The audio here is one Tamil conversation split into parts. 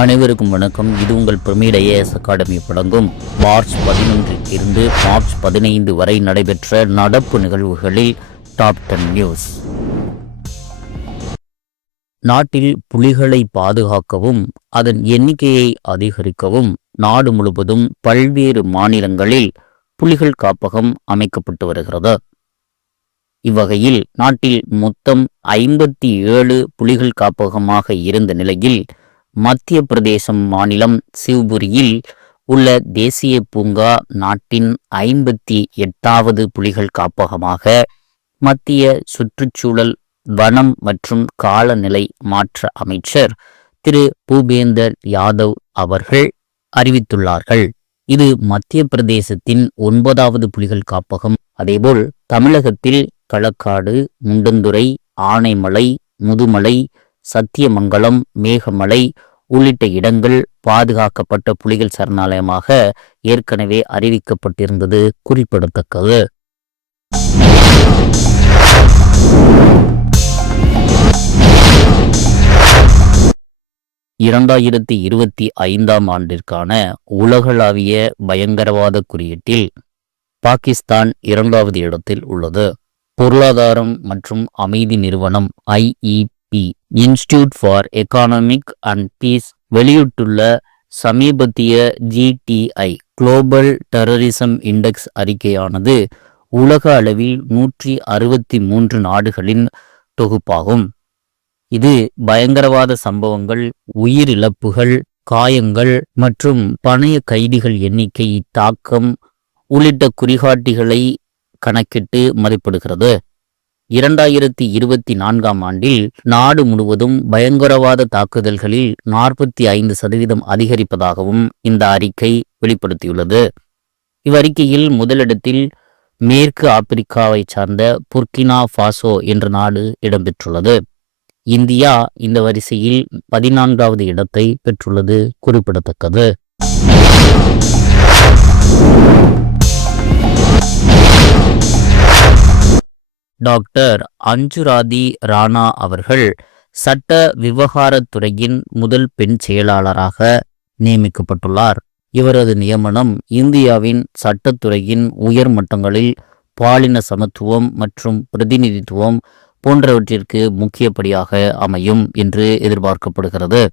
அனைவருக்கும் வணக்கம். இது உங்கள் பிரமிட் ஐஏஎஸ் அகாடமி வழங்கும் மார்ச் 11 இருந்து மார்ச் 15 வரை நடைபெற்ற நடப்பு நிகழ்வுகளில் டாப் 10 நியூஸ். நாட்டில் புலிகளை பாதுகாக்கவும் அதன் எண்ணிக்கையை அதிகரிக்கவும் நாடு முழுவதும் பல்வேறு மாநிலங்களில் புலிகள் காப்பகம் அமைக்கப்பட்டு வருகிறது. இவ்வகையில் நாட்டில் மொத்தம் 57 புலிகள் காப்பகமாக இருந்த நிலையில் மத்திய பிரதேசம் மாநிலம் சிவ்புரியில் உள்ள தேசிய பூங்கா நாட்டின் 58வது புலிகள் காப்பகமாக மத்திய சுற்றுச்சூழல், வனம் மற்றும் காலநிலை மாற்ற அமைச்சர் திரு பூபேந்தர் யாதவ் அவர்கள் அறிவித்துள்ளார்கள். இது மத்திய பிரதேசத்தின் 9வது புலிகள் காப்பகம். அதேபோல் தமிழகத்தில் களக்காடு, முண்டந்துறை, ஆனைமலை, முதுமலை, சத்தியமங்கலம், மேகமலை உள்ளிட்ட இடங்கள் பாதுகாக்கப்பட்ட புலிகள் சரணாலயமாக ஏற்கனவே அறிவிக்கப்பட்டிருந்தது குறிப்பிடத்தக்கது. இரண்டாயிரத்தி 25ஆம் ஆண்டிற்கான உலகளாவிய பயங்கரவாத குறியீட்டில் பாகிஸ்தான் 2வது இடத்தில் உள்ளது. பொருளாதாரம் மற்றும் அமைதி நிறுவனம் IEP institute for economic and peace வெளியிட்டுள்ள சமீபத்திய GTI குளோபல் டெரரிசம் இண்டெக்ஸ் அறிக்கையானது உலக அளவில் 163 நாடுகளின் தொகுப்பாகும். இது பயங்கரவாத சம்பவங்கள், உயிரிழப்புகள், காயங்கள் மற்றும் பணைய கைதிகள் எண்ணிக்கை, தாக்கம் உள்ளிட்ட குறிகாட்டிகளை கணக்கிட்டு மதிப்பிடுகிறது. 2024ஆம் ஆண்டில் நாடு முழுவதும் பயங்கரவாத தாக்குதல்களில் 45% அதிகரிப்பதாகவும் இந்த அறிக்கை வெளிப்படுத்தியுள்ளது. இவ்வறிக்கையில் முதலிடத்தில் மேற்கு ஆப்பிரிக்காவை சார்ந்த புர்கினா ஃபாசோ என்ற நாடு இடம்பெற்றுள்ளது. இந்தியா இந்த வரிசையில் 14வது இடத்தை பெற்றுள்ளது குறிப்பிடத்தக்கது. டாக்டர் அஞ்சுராதி ராணா அவர்கள் சட்ட விவகாரத்துறையின் முதல் பெண் செயலாளராக நியமிக்கப்பட்டுள்ளார். இவரது நியமனம் இந்தியாவின் சட்டத்துறையின் உயர் மட்டங்களில் பாலின சமத்துவம் மற்றும் பிரதிநிதித்துவம் போன்றவற்றிற்கு முக்கியப்படியாக அமையும் என்று எதிர்பார்க்கப்படுகிறது.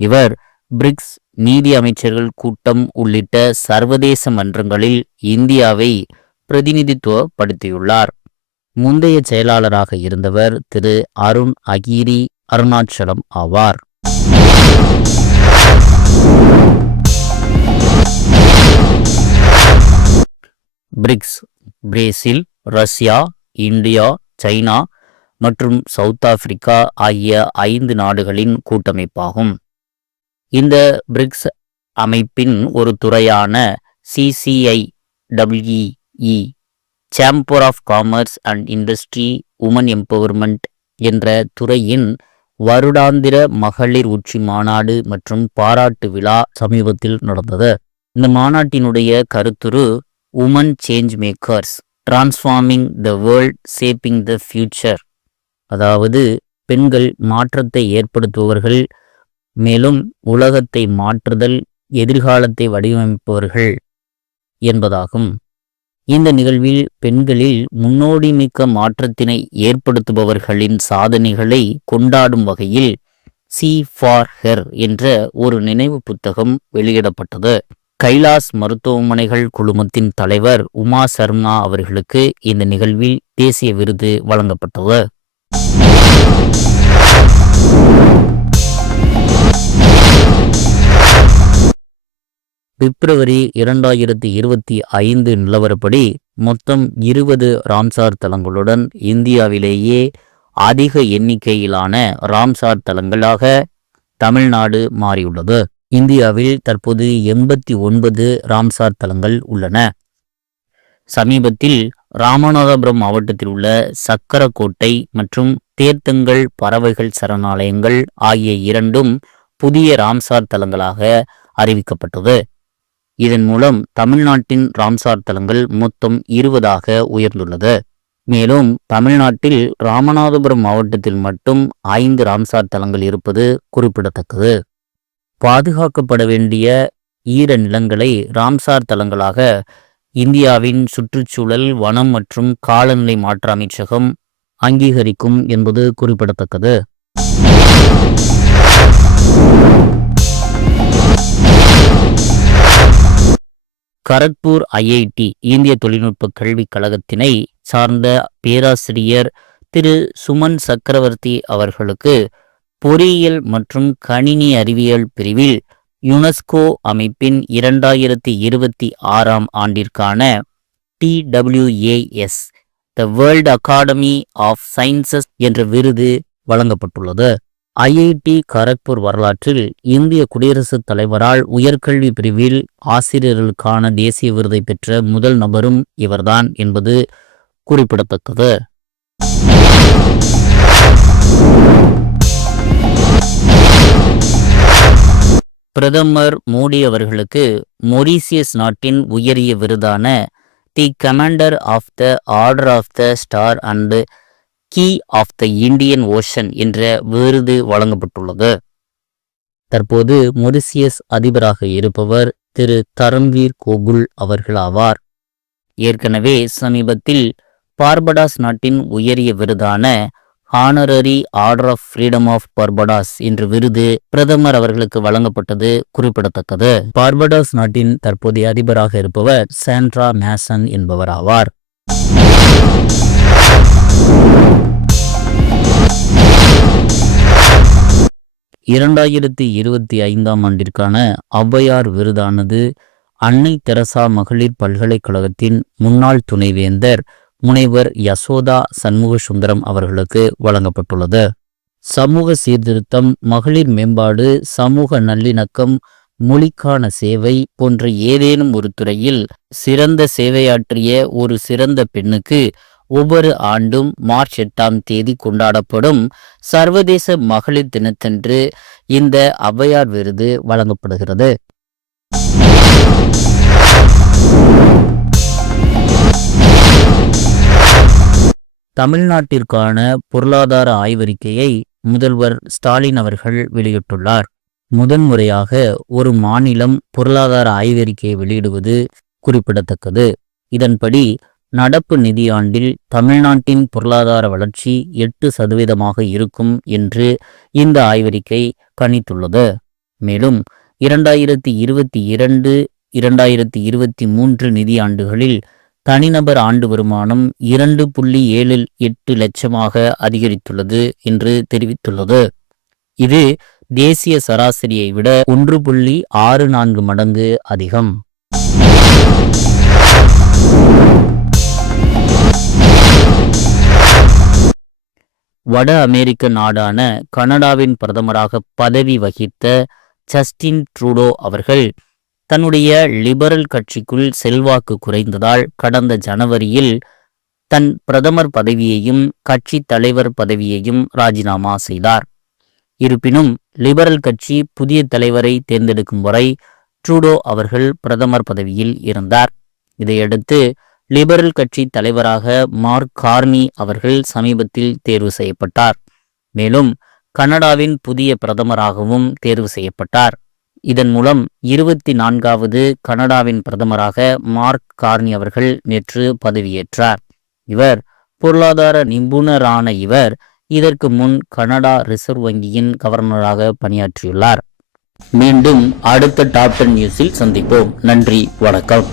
இவர் பிரிக்ஸ் நீதி அமைச்சர்கள் கூட்டம் உள்ளிட்ட சர்வதேச மன்றங்களில் இந்தியாவை பிரதிநிதித்துவப்படுத்தியுள்ளார். முந்தைய செயலாளராக இருந்தவர் திரு அருண் அகிரி அருணாச்சலம் ஆவார். BRICS Brazil, Russia, India, China மற்றும் சவுத் ஆப்பிரிக்கா ஆகிய 5 நாடுகளின் கூட்டமைப்பாகும். இந்த பிரிக்ஸ் அமைப்பின் ஒரு துறையான CCIWE chamber of commerce and industry women empowerment என்ற துறையின் வருடாந்திர மகளிர் உச்சி மாநாடு மற்றும் பாராட்டு விழா சமீபத்தில் நடந்தது. இந்த மாநாட்டினுடைய கருத்துரு women change makers transforming the world shaping the future, அதாவது பெண்கள் மாற்றத்தை ஏற்படுத்துபவர்கள், மேலும் உலகத்தை மாற்றுதல், எதிர்காலத்தை வடிவமைப்பவர்கள் என்பதாகும். இந்த நிகழ்வில் பெண்களில் முன்னோடிமிக்க மாற்றத்தினை ஏற்படுத்துபவர்களின் சாதனைகளை கொண்டாடும் வகையில் சி ஃபார் ஹெர் என்ற ஒரு நினைவு புத்தகம் வெளியிடப்பட்டது. கைலாஸ் மருத்துவமனைகள் குழுமத்தின் தலைவர் உமா சர்மா அவர்களுக்கு இந்த நிகழ்வில் தேசிய விருது வழங்கப்பட்டது. பிப்ரவரி 2025 நிலவரப்படி மொத்தம் 20 ராம்சார் தலங்களுடன் இந்தியாவிலேயே அதிக எண்ணிக்கையிலான ராம்சார் தலங்களாக தமிழ்நாடு மாறியுள்ளது. இந்தியாவில் தற்போது 89 ராம்சார் தலங்கள் உள்ளன. சமீபத்தில் ராமநாதபுரம் மாவட்டத்தில் உள்ள சக்கரக்கோட்டை மற்றும் தேர்த்தங்கள் பறவைகள் சரணாலயங்கள் ஆகிய 2ம் புதிய ராம்சார் தலங்களாக அறிவிக்கப்பட்டது. இதன் மூலம் தமிழ்நாட்டின் ராம்சார் தலங்கள் மொத்தம் 20ஆக உயர்ந்துள்ளது. மேலும் தமிழ்நாட்டில் ராமநாதபுரம் மாவட்டத்தில் மட்டும் 5 ராம்சார் தலங்கள் இருப்பது குறிப்பிடத்தக்கது. பாதுகாக்கப்பட வேண்டிய ஈர நிலங்களை ராம்சார் தலங்களாக இந்தியாவின் சுற்றுச்சூழல், வனம் மற்றும் காலநிலை மாற்ற அமைச்சகம் அங்கீகரிக்கும் என்பது குறிப்பிடத்தக்கது. கரக்பூர் ஐஐடி இந்திய தொழில்நுட்ப கல்விக் கழகத்தினை சார்ந்த பேராசிரியர் திரு சுமன் சக்கரவர்த்தி அவர்களுக்கு பொறியியல் மற்றும் கணினி அறிவியல் பிரிவில் யுனெஸ்கோ அமைப்பின் 2026ஆம் ஆண்டிற்கான TWAS the world academy of sciences என்ற விருது வழங்கப்பட்டுள்ளது. ஐஐடி கரக்பூர் வரலாற்றில் இந்திய குடியரசுத் தலைவரால் உயர்கல்வி பிரிவில் ஆசிரியர்களுக்கான தேசிய விருதை பெற்ற முதல் நபரும் இவர்தான் என்பது குறிப்பிடத்தக்கது. பிரதமர் மோடி அவர்களுக்கு மொரீசியஸ் நாட்டின் உயரிய விருதான the commander of the order of the star and key of the Indian ocean என்ற விருது வழங்கப்பட்டுள்ளது. தற்போது மொரீசியஸ் அதிபராக இருப்பவர் திரு தரம்வீர் கோகுல் அவர்கள் ஆவார். ஏற்கனவே சமீபத்தில் பார்படாஸ் நாட்டின் உயரிய விருதான honorary order of freedom of Barbados என்ற விருது பிரதமர் அவர்களுக்கு வழங்கப்பட்டது குறிப்பிடத்தக்கது. பார்படாஸ் நாட்டின் தற்போதைய அதிபராக இருப்பவர் சாண்ட்ரா மேசன் என்பவர் ஆவார். ஆண்டிற்கான ஔவையார் விருதானது அன்னை தெரசா மகளிர் பல்கலைக்கழகத்தின் முன்னாள் துணைவேந்தர் முனைவர் யசோதா சண்முக சுந்தரம் அவர்களுக்கு வழங்கப்பட்டுள்ளது. சமூக சீர்திருத்தம், மகளிர் மேம்பாடு, சமூக நல்லிணக்கம், மொழிக்கான சேவை போன்ற ஏதேனும் ஒரு துறையில் சிறந்த சேவையாற்றிய ஒரு சிறந்த பெண்ணுக்கு ஒவ்வொரு ஆண்டும் மார்ச் 8ஆம் தேதி கொண்டாடப்படும் சர்வதேச மகளிர் தினத்தன்று இந்த ஔவையார் விருது வழங்கப்படுகிறது. தமிழ்நாட்டிற்கான பொருளாதார ஆய்வறிக்கையை முதல்வர் ஸ்டாலின் அவர்கள் வெளியிட்டுள்ளார். முதன்முறையாக ஒரு மாநிலம் பொருளாதார ஆய்வறிக்கையை வெளியிடுவது குறிப்பிடத்தக்கது. இதன்படி நடப்பு நிதியாண்டில் தமிழ்நாட்டின் பொருளாதார வளர்ச்சி 8% இருக்கும் என்று இந்த ஆய்வறிக்கை கணித்துள்ளது. மேலும் 2022-2023 நிதியாண்டுகளில் தனிநபர் ஆண்டு வருமானம் 2.78 லட்சமாக அதிகரித்துள்ளது என்று தெரிவித்துள்ளது. இது தேசிய சராசரியை விட 1.64 மடங்கு அதிகம். வட அமெரிக்க நாடான கனடாவின் பிரதமராக பதவி வகித்த ஜஸ்டின் ட்ரூடோ அவர்கள் தன்னுடைய லிபரல் கட்சிக்குள் செல்வாக்கு குறைந்ததால் கடந்த ஜனவரியில் தன் பிரதமர் பதவியையும் கட்சி தலைவர் பதவியையும் ராஜினாமா செய்தார். இருப்பினும் லிபரல் கட்சி புதிய தலைவரை தேர்ந்தெடுக்கும் வரை ட்ரூடோ அவர்கள் பிரதமர் பதவியில் இருந்தார். இதையடுத்து லிபரல் கட்சி தலைவராக மார்க் கார்னி அவர்கள் சமீபத்தில் தேர்வு செய்யப்பட்டார். மேலும் கனடாவின் புதிய பிரதமராகவும் தேர்வு செய்யப்பட்டார். இதன் மூலம் 24வது கனடாவின் பிரதமராக மார்க் கார்னி அவர்கள் நேற்று பதவியேற்றார். இவர் பொருளாதார நிபுணரான இவர் இதற்கு முன் கனடா ரிசர்வ் வங்கியின் கவர்னராக பணியாற்றியுள்ளார். மீண்டும் அடுத்த டாப் 10 நியூஸில் சந்திப்போம். நன்றி, வணக்கம்.